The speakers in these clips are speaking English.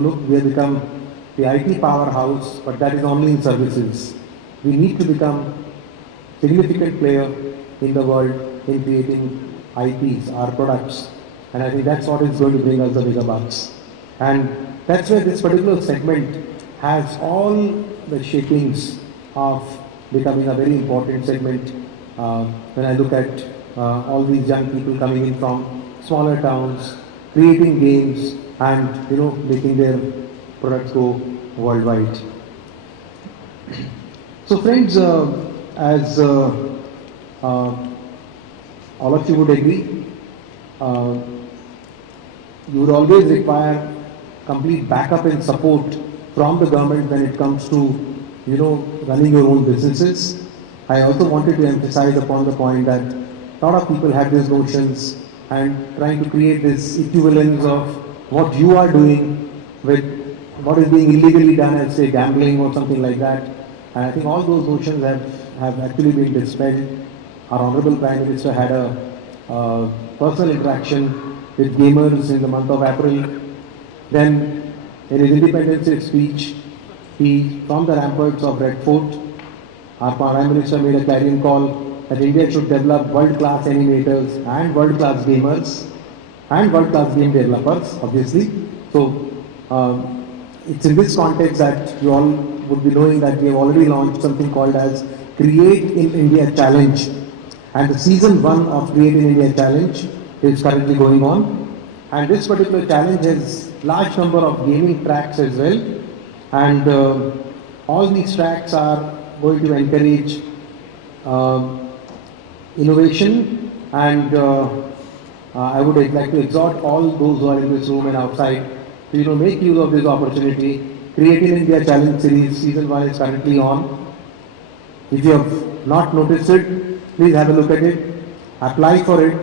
Look, we have become the IT powerhouse, but that is only in services. We need to become significant player in the world in creating IPs, our products. And I think that's what is going to bring us the bigger bucks. And that's where this particular segment has all the shapings of becoming a very important segment. When I look at all these young people coming in from smaller towns, creating games and making their products go worldwide. So friends, as all of you would agree, you would always require complete backup and support from the government when it comes to running your own businesses. I also wanted to emphasize upon the point that a lot of people have these notions and trying to create this equivalence of what you are doing with what is being illegally done as say gambling or something like that. And I think all those notions have actually been dispelled. Our Honorable Prime Minister had a personal interaction with gamers in the month of April. Then in his Independence Day speech, he, from the ramparts of Red Fort, our Prime Minister made a clarion call that India should develop world-class animators and world-class gamers and world-class game developers, obviously. So it's in this context that you all would be knowing that we have already launched something called as Create in India Challenge. And the season 1 of Create in India Challenge is currently going on. And this particular challenge has large number of gaming tracks as well. And all these tracks are going to encourage innovation, and I would like to exhort all those who are in this room and outside to make use of this opportunity. Create in India Challenge Series Season 1 is currently on. If you have not noticed it, please have a look at it, apply for it,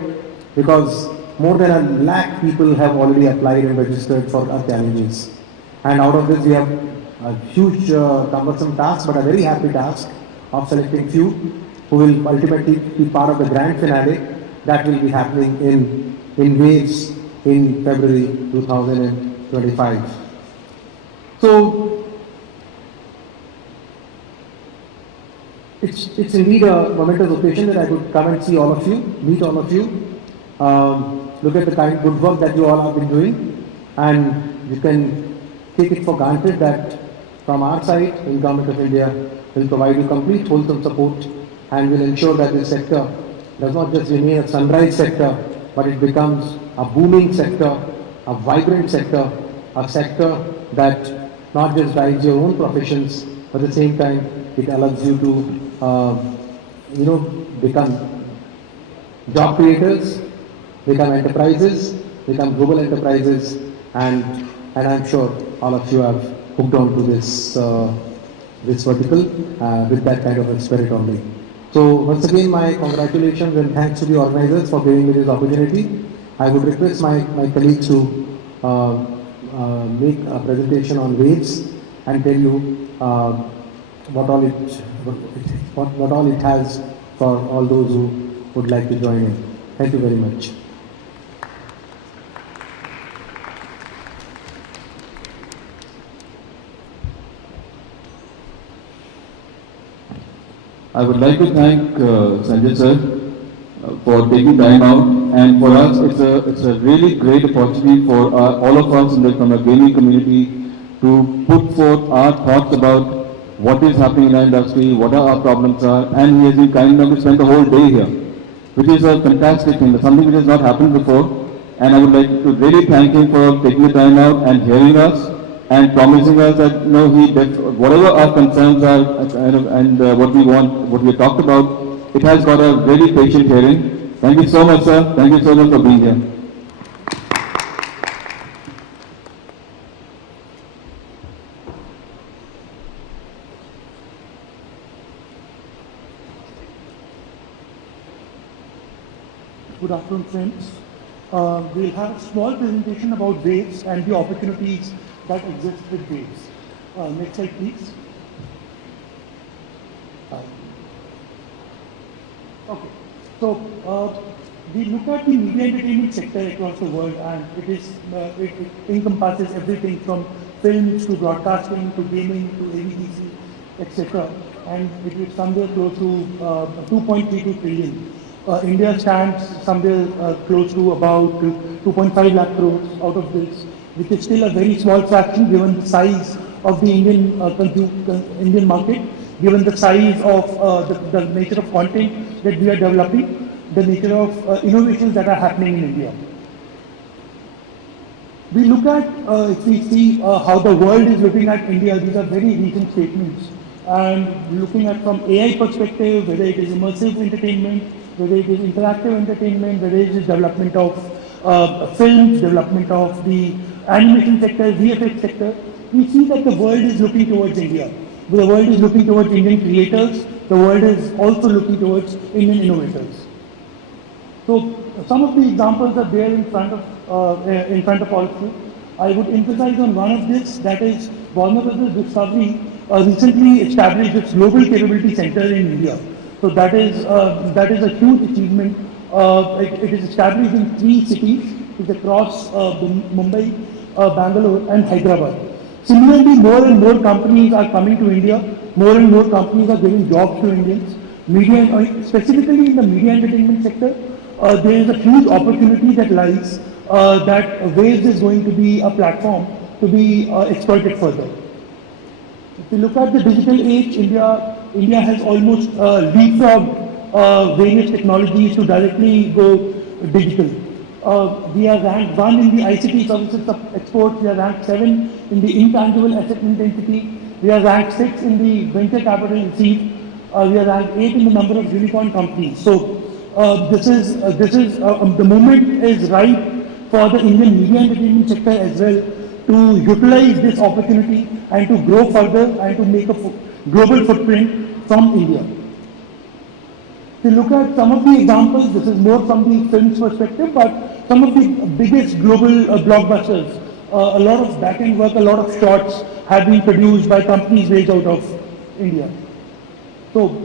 because more than 1 lakh people have already applied and registered for our challenges. And out of this we have a huge cumbersome task, but a very happy task of selecting few who will ultimately be part of the grand finale that will be happening in waves in February 2025. So it's indeed a momentous occasion that I could come and see all of you, meet all of you, look at the kind of good work that you all have been doing, and you can take it for granted that from our side, the Government of India will provide you complete wholesome support and will ensure that this sector does not just remain a sunrise sector, but it becomes a booming sector, a vibrant sector, a sector that not just drives your own professions, but at the same time it allows you to become job creators, become enterprises, become global enterprises, and I'm sure all of you have hooked on to this vertical with that kind of a spirit only. So once again, my congratulations and thanks to the organizers for giving me this opportunity. I would request my colleagues to make a presentation on waves and tell you what all it has for all those who would like to join in. Thank you very much. I would like to thank Sanjay sir for taking time out, and for us it's a really great opportunity for all of us from the gaming community to put forth our thoughts about what is happening in the industry, what our problems are, and he has been kind enough to spend the whole day here, which is a fantastic thing, something which has not happened before, and I would like to really thank him for taking the time out and hearing us and promising us that whatever our concerns are and what we want, what we talked about, it has got a very patient hearing. Thank you so much, sir. Thank you so much for being here. Good afternoon, friends. We'll have a small presentation about waves and the opportunities that exist with waves. Next slide, please. Okay. So We look at the media entertainment sector across the world, and it encompasses everything from films to broadcasting to gaming to IGDC, etc. And it is somewhere close to 2.32 trillion. India stands somewhere close to about 2.5 lakh crores out of this, which is still a very small fraction given the size of the Indian market, given the size of the nature of content that we are developing, the nature of innovations that are happening in India. We look at, if we see how the world is looking at India, these are very recent statements. And looking at from AI perspective, whether it is immersive entertainment, whether it is interactive entertainment, whether it is development of films, development of the animation sector, VFX sector, we see that the world is looking towards India. The world is looking towards Indian creators. The world is also looking towards Indian innovators. So some of the examples are there in front of all of you. I would emphasize on one of this, that is Warner Brothers Discovery recently established its global capability center in India. So that is a huge achievement. It is established in 3 cities. It's across Mumbai, Bangalore, and Hyderabad. Similarly, more and more companies are coming to India. More and more companies are giving jobs to Indians. Media, specifically in the media entertainment sector, there is a huge opportunity that lies that Waves is going to be a platform to be exploited further. If you look at the digital age, India has almost leapfrogged various technologies to directly go digital. We are ranked 1 in the ICT services exports, we are ranked 7 in the intangible asset intensity, we are ranked 6 in the venture capital received, we are ranked 8 in the number of unicorn companies. So the moment is right for the Indian media entertainment sector as well to utilize this opportunity and to grow further and to make a global footprint from India. If you look at some of the examples, this is more from the film's perspective, but some of the biggest global blockbusters, a lot of back-end work, a lot of shots have been produced by companies based out of India. So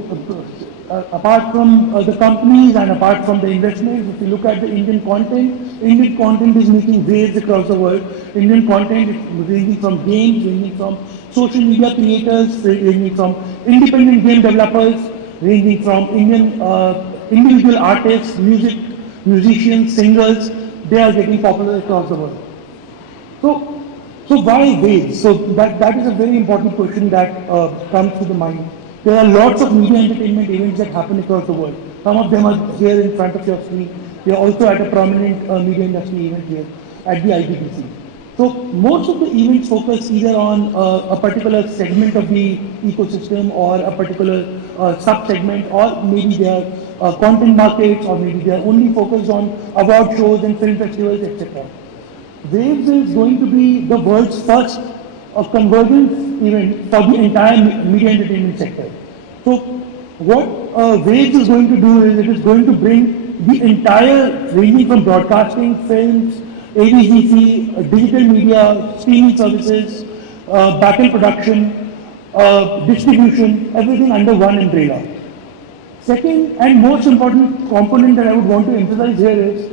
apart from the companies and apart from the investments, if you look at the Indian content is making waves across the world. Indian content is ranging from games, ranging from social media creators, ranging from independent game developers, ranging from Indian individual artists, musicians, singers. They are getting popular across the world. So why waves? So that is a very important question that comes to the mind. There are lots of media entertainment events that happen across the world. Some of them are here in front of your screen. We are also at a prominent media industry event here at the IGDC. So most of the events focus either on a particular segment of the ecosystem or a particular sub-segment, or maybe they are content markets, or maybe they are only focused on award shows and film festivals, etc. Waves is going to be the world's first convergence event for the entire media entertainment sector. So what Waves is going to do is it is going to bring the entire, ranging from broadcasting, films, IGDC, digital media, streaming services, back-end production, distribution, everything under one umbrella. Second and most important component that I would want to emphasize here is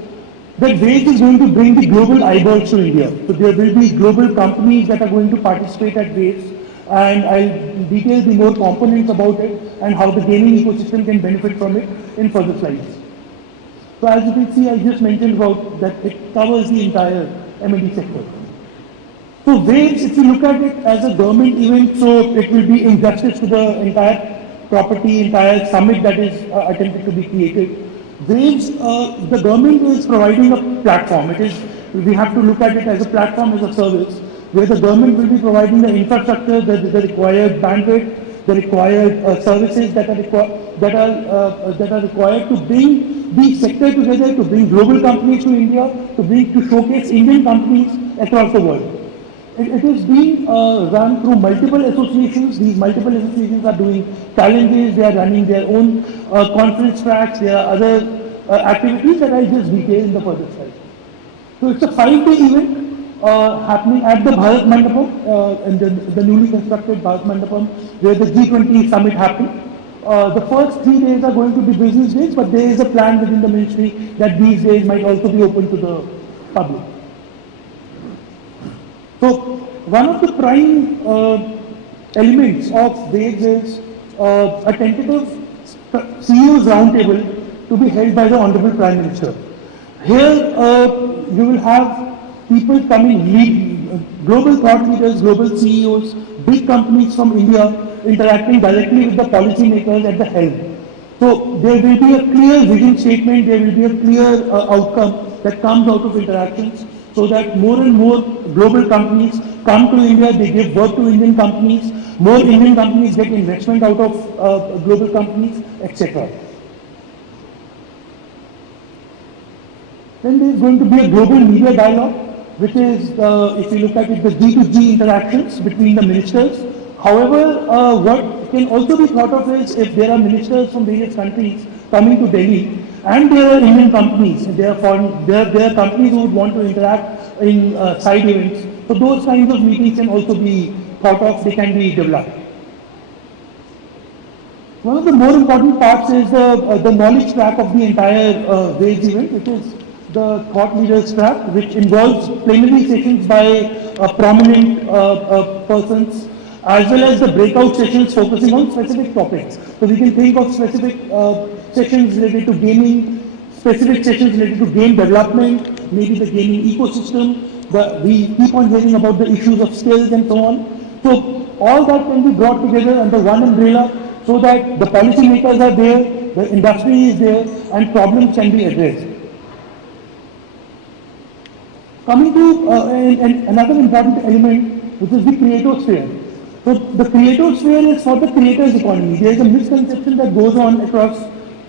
that Waves is going to bring the global eyeballs to India. So there will be global companies that are going to participate at Waves, and I'll detail the more components about it and how the gaming ecosystem can benefit from it in further slides. So as you can see, I just mentioned about that it covers the entire M&D sector. So Waves, if you look at it as a government event, so it will be injustice to the entire property, entire summit that is attempted to be created. Waves, the government is providing a platform. We have to look at it as a platform, as a service, where the government will be providing the infrastructure, the required bandwidth, the required services that are required to bring the sector together, to bring global companies to India, to showcase Indian companies across the world. It is being run through multiple associations. These multiple associations are doing challenges, they are running their own conference tracks, there are other activities that I just detail in the further slide. So it's a 5-day event happening at the Bharat Mandapam, in the newly constructed Bharat Mandapam, where the G20 summit happened. The first 3 days are going to be business days, but there is a plan within the ministry that these days might also be open to the public. So, one of the prime elements of WAVES is a tentative CEO's roundtable to be held by the Honorable Prime Minister. Here, you will have people coming, global thought leaders, global CEOs, big companies from India interacting directly with the policymakers at the helm. So there will be a clear vision statement, there will be a clear outcome that comes out of interactions, so that more and more global companies come to India, they give work to Indian companies, more Indian companies get investment out of global companies, etc. Then there is going to be a global media dialogue, which is, if you look at it, the G2G interactions between the ministers. However, what can also be thought of is if there are ministers from various countries coming to Delhi and there are Indian companies, there are companies who would want to interact in side events. So those kinds of meetings can also be thought of, they can be developed. One of the more important parts is the knowledge track of the entire WAVES event, which is the thought leaders track, which involves plenary sessions by prominent persons, as well as the breakout sessions focusing on specific topics. So we can think of specific sessions related to gaming, specific sessions related to game development, maybe the gaming ecosystem. We keep on hearing about the issues of skills and so on. So all that can be brought together under one umbrella so that the policymakers are there, the industry is there, and problems can be addressed. Coming to another important element, which is the creatosphere. So the creatosphere is for the creators economy. There is a misconception that goes on across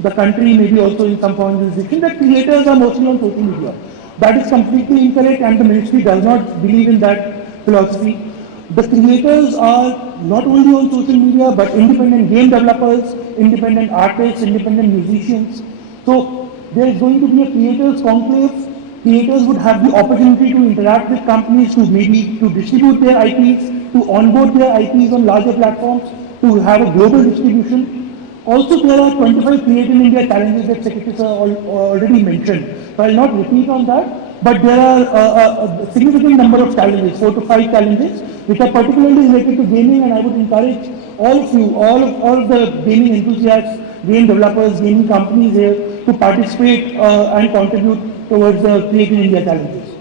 the country, maybe also in some foreign jurisdiction, that creators are mostly on social media. That is completely incorrect, and the ministry does not believe in that philosophy. The creators are not only on social media, but independent game developers, independent artists, independent musicians. So there is going to be a creators conclave. Creators would have the opportunity to interact with companies, to maybe to distribute their IPs, to onboard their IPs on larger platforms, to have a global distribution. Also, there are 25 Create in India challenges that Secretary Sir already mentioned. So I will not repeat on that, but there are a significant number of challenges, 4 to 5 challenges, which are particularly related to gaming, and I would encourage all of you, all of the gaming enthusiasts, game developers, gaming companies here to participate and contribute towards the Create in India challenges.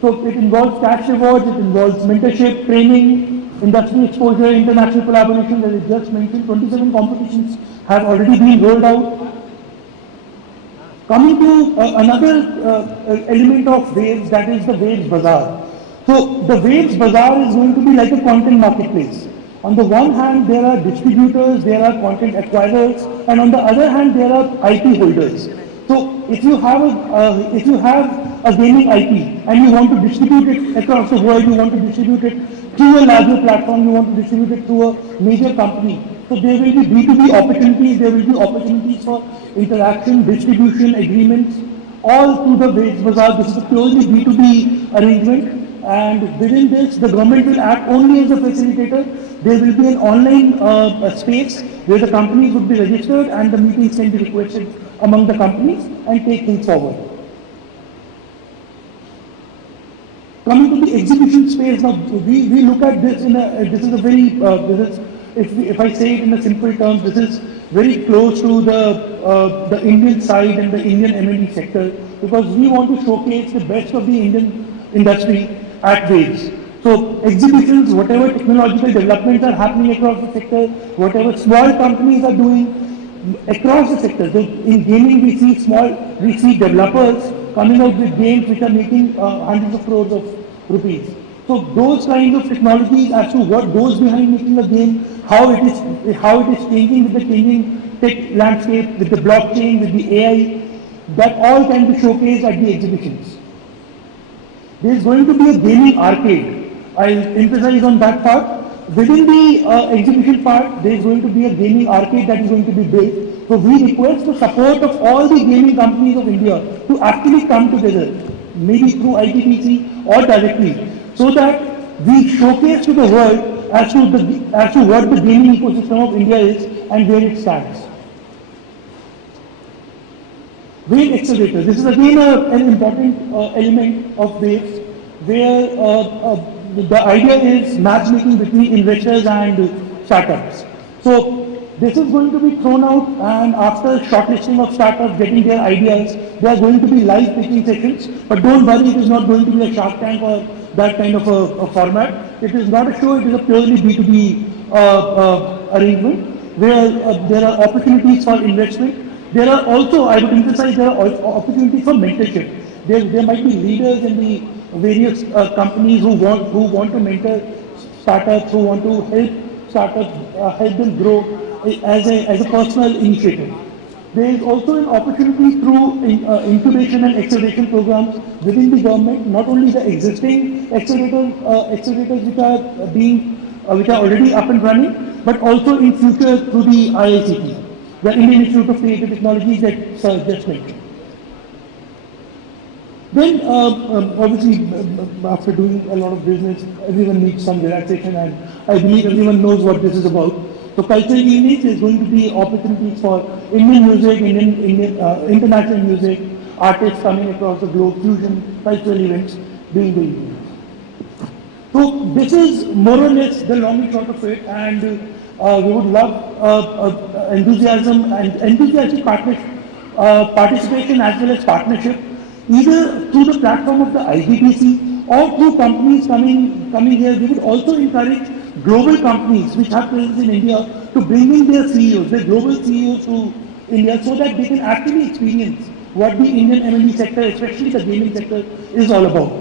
So it involves cash rewards, it involves mentorship, training, industry exposure, international collaboration, as I just mentioned. 27 competitions have already been rolled out. Coming to another element of WAVES, that is the WAVES Bazaar. So the WAVES Bazaar is going to be like a content marketplace. On the one hand, there are distributors, there are content acquirers, and on the other hand, there are IP holders. So if you have a gaming IP and you want to distribute it across the world, you want to distribute it through a larger platform, you want to distribute it through a major company. So there will be B2B opportunities, there will be opportunities for interaction, distribution, agreements, all through the WAVES Bazaar. This is a purely B2B arrangement, and within this, the government will act only as a facilitator. There will be an online space where the companies would be registered and the meetings can be requested among the companies and take things forward. Coming to the exhibition space, now we look at this in a, this is a very, if I say it in a simple terms, this is very close to the Indian side and the Indian M&E sector, because we want to showcase the best of the Indian industry at WAVES. So exhibitions, whatever technological developments are happening across the sector, whatever small companies are doing across the sector. So in gaming, we see developers coming out with games which are making hundreds of crores of rupees. So those kinds of technologies as to what goes behind making a game, how it is changing with the changing tech landscape, with the blockchain, with the AI, that all can be showcased at the exhibitions. There is going to be a gaming arcade. I'll emphasize on that part. Within the exhibition part, there is going to be a gaming arcade that is going to be built. So we request the support of all the gaming companies of India to actually come together, maybe through IGDC or directly, so that we showcase to the world as to what the gaming ecosystem of India is and where it stands. Wave accelerator. This is again an important element of waves, where the idea is matchmaking between investors and startups. So this is going to be thrown out, and after shortlisting of startups, getting their ideas, there are going to be live pitching sessions. But don't worry, it is not going to be a Shark Tank or that kind of a format. It is not a show, it is a purely B2B arrangement, where there are opportunities for investment. There are also, I would emphasize, there are opportunities for mentorship. There might be leaders in the various companies who want to mentor startups, who want to help startups, help them grow as a personal initiative. There is also an opportunity through incubation and acceleration programs within the government, not only the existing accelerators which are already up and running, but also in future through the IICT, the Indian Institute of Creative Technologies that Sir just mentioned. Then, obviously, after doing a lot of business, everyone needs some relaxation, and I believe everyone knows what this is about. So, cultural evenings is going to be opportunities for Indian music, international music, artists coming across the globe, fusion cultural events during the evenings. So, this is more or less the long and short of it, and we would love enthusiasm and enthusiastic participation as well as partnership, either through the platform of the IGDC or through companies coming here. We would also encourage global companies which have presence in India to bring in their CEOs, their global CEOs to India, so that they can actually experience what the Indian M&E sector, especially the gaming sector, is all about,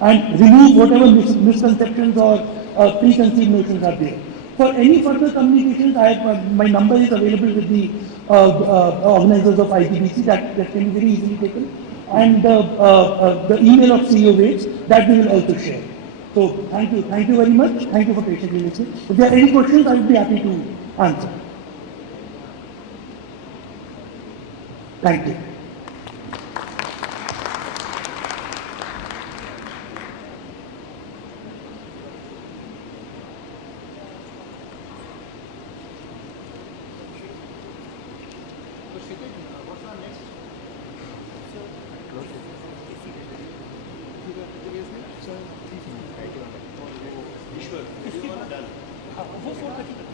and remove whatever misconceptions or preconceived notions are there. For any further communications, my number is available with the organizers of IGDC, that can be very easily taken, and the email of CEO Waves that we will also share. So thank you very much. Thank you for patiently listening. If there are any questions, I will be happy to answer. Thank you. वो 4:30